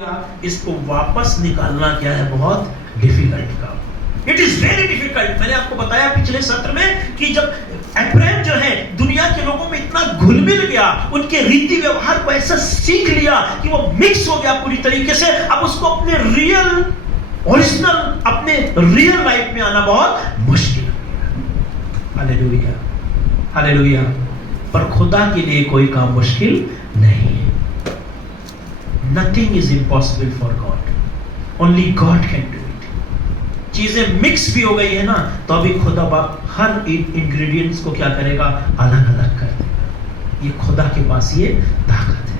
इसको वापस निकालना क्या है, बहुत डिफिकल्ट काम। It is very difficult. मैंने आपको बताया पिछले सत्र में कि जब अब्राहम जो है दुनिया के लोगों में इतना घुल मिल गया, उनके रीति व्यवहार को ऐसा सीख लिया कि वो मिक्स हो गया पूरी तरीके से। अब उसको अपने रियल ओरिजिनल अपने रियल लाइफ में आना बहुत मुश्किल है। Hallelujah, hallelujah. पर खुदा के लिए कोई काम मुश्किल नहीं है। Nothing is impossible for God. Only God can do it. चीजें मिक्स भी हो गई है ना, तो अभी खुदा बाप हर इंग्रेडिएंट्स को क्या करेगा, अलग अलग कर देगा। ये खुदा के पास ये ताकत है।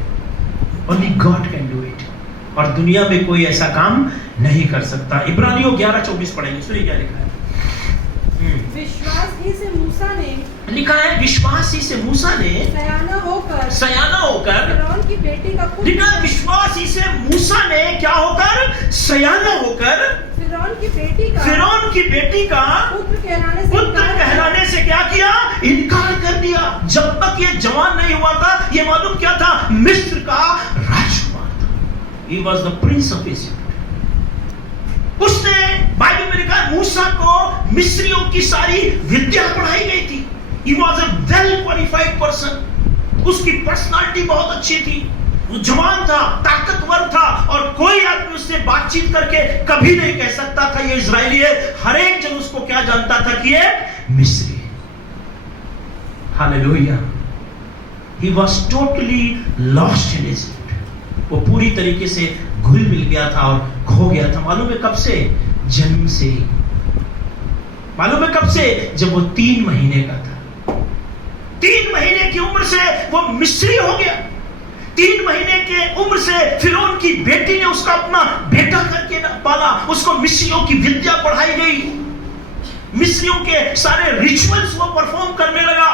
Only God can do it. और दुनिया में कोई ऐसा काम नहीं कर सकता। इब्रानियों 11:24 पढ़ेंगे, सुनिए क्या लिखा है। विश्वास ही से मूसा ने, लिखा है विश्वास ही से मूसा ने सयाना होकर फिरौन की बेटी का पुत्र, लिखा है विश्वास ही से मूसा ने क्या होकर, सयाना होकर फिरौन की बेटी का पुत्र कहलाने से क्या किया, इनकार कर दिया। जब तक ये जवान नहीं हुआ था, ये मालूम क्या था, मिस्र का राजकुमार था। He was the prince of Egypt. उसने बाइबल में लिखा है मूसा को मिस्रियों की सारी विद्या पढ़ाई गई थी। He was a well qualified person. उसकी पर्सनालिटी बहुत अच्छी थी, वो जवान था, ताकतवर था, और कोई आदमी उससे बातचीत करके कभी नहीं कह सकता था ये इजरायली है। हर एक जन उसको क्या जानता था कि ये मिस्री है। Hallelujah. He was totally lost in Egypt. वो पूरी तरीके से घुल मिल गया था और खो गया था। मालूम है कब से, जन्म से ही। मालूम है कब से, जब वो 3 महीने का था। 3 महीने की उम्र से वो मिस्री हो गया। 3 महीने के उम्र से फिरौन की बेटी ने उसका अपना बेटा करके पाला। उसको मिस्रियों की विद्या पढ़ाई गई, मिस्रियों के सारे रिचुअल्स वो परफॉर्म करने लगा।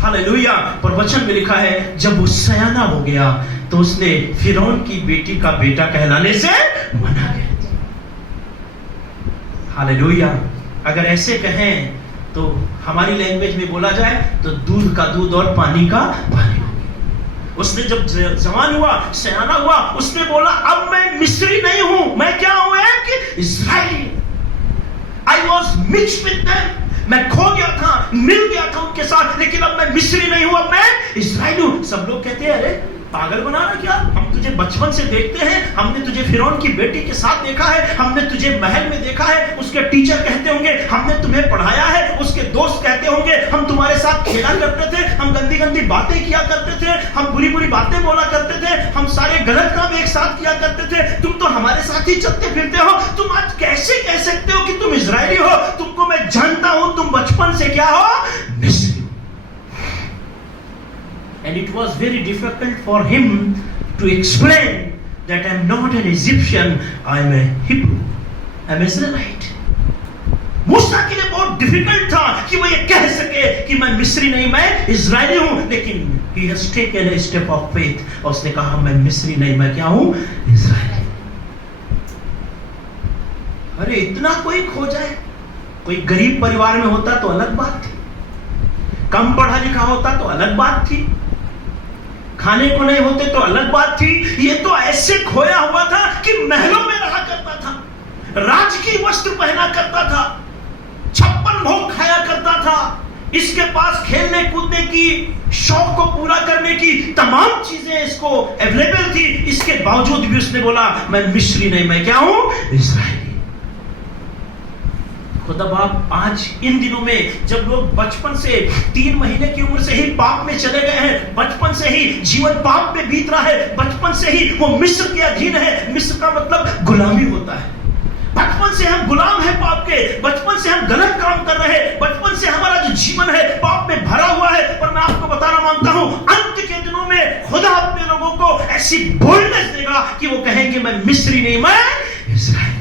हालेलुया। पर वचन में लिखा है जब वो सयाना हो गया तो उसने फिरौन की बेटी का बेटा कहलाने से मना कर दिया। हालेलुया। अगर ऐसे कहें तो हमारी लैंग्वेज में बोला जाए तो दूध का दूध और पानी का पानी हो गया। उसने जब जवान हुआ, सयाना हुआ, उसने बोला अब मैं मिस्री नहीं हूं, मैं क्या हूं, एक Israeli. I was mixed with them. मैं खो गया था, मिल गया था उनके साथ, लेकिन अब मैं मिस्री नहीं हूं, अब मैं इजरायली हूं। सब लोग कहते हैं अरे पागल बना रहा क्या, हम तुझे बचपन से देखते हैं, हमने तुझे फिरौन की बेटी के साथ देखा है, हमने तुझे महल में देखा है। उसके टीचर कहते होंगे हमने तुम्हें पढ़ाया है, उसके दोस्त कहते होंगे हम तुम्हारे साथ खेला करते थे, हम गंदी गंदी बातें किया करते थे, हम बुरी बुरी बातें बोला करते थे, हम सारे गलत काम एक साथ किया करते थे, तुम तो हमारे साथ ही चलते फिरते हो, तुम आज कैसे कह सकते हो कि तुम इजरायली हो? तुमको मैं जानता हूं, तुम बचपन से क्या हो, मिस्री। And it was very difficult for him to explain that I am not an Egyptian, I am a Hebrew, I am Israelite. मूसा के लिए बहुत डिफिकल्ट था कि वो ये कह सके कि मैं मिस्री नहीं, मैं इजरायली हूं, लेकिन he has taken a step of faith और उसने कहा मैं मिस्री नहीं, मैं क्या हूं, इजरायली। अरे इतना कोई खो जाए, कोई गरीब परिवार में होता तो अलग बात थी, कम पढ़ा लिखा होता तो अलग बात थी, खाने को नहीं होते तो अलग बात थी। ये तो ऐसे खोया हुआ था कि महलों में रहा करता था, राजकीय वस्त्र पहना करता था, 56 भोग खाया करता था, इसके पास खेलने कूदने की, शौक को पूरा करने की तमाम चीजें इसको अवेलेबल थी। इसके बावजूद भी उसने बोला मैं मिस्री नहीं, मैं क्या हूं, इजरायली। खुदा बाप आज इन दिनों में जब लोग बचपन से 3 महीने की उम्र से ही पाप में चले गए हैं, बचपन से ही जीवन पाप में बीत रहा है, बचपन से ही वो मिस्र के अधीन है। मिस्र का मतलब गुलामी होता है। बचपन से हम गुलाम हैं पाप के, बचपन से हम गलत काम कर रहे हैं, बचपन से हमारा जो जीवन है पाप में भरा हुआ है। पर मैं आपको बताना मांगता हूं अंत के दिनों में खुदा अपने लोगों को ऐसी बोल्डनेस देगा कि वो कहेंगे मैं मिस्री नहीं, मैं इजराइल।